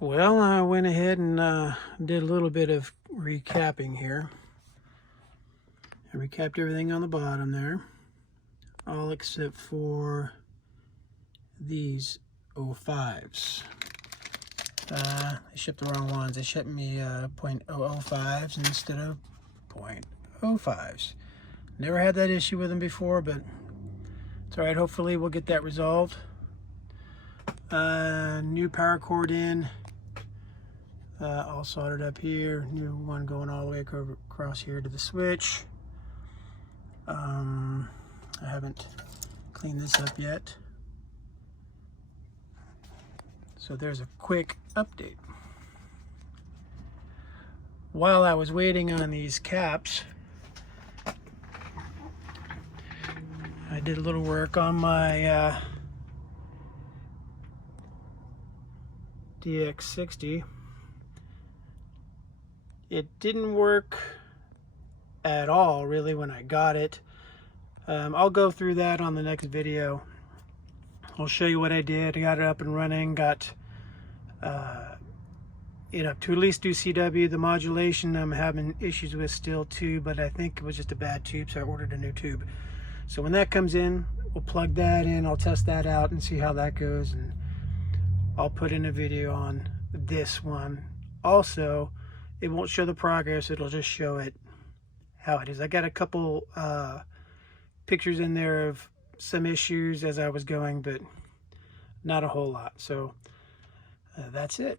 Well, I went ahead and did a little bit of recapping here. I recapped everything on the bottom there, all except for these 05s. They shipped the wrong ones. They shipped me .005s instead of .05s. Never had that issue with them before, but it's all right. Hopefully we'll get that resolved. New power cord in, all soldered up here. New one going all the way across here to the switch. I haven't cleaned this up yet. So there's a quick update. While I was waiting on these caps, I did a little work on my DX60. It didn't work at all really when I got it. I'll go through that on the next video. I'll show you what I did. I got it up and running, got it up to at least do CW. The modulation I'm having issues with still too, but I think it was just a bad tube, so I ordered a new tube. So when that comes in, we'll plug that in. I'll test that out and see how that goes, and I'll put in a video on this one. Also, it won't show the progress, it'll just show it how it is. I got a couple pictures in there of some issues as I was going, but not a whole lot. So that's it.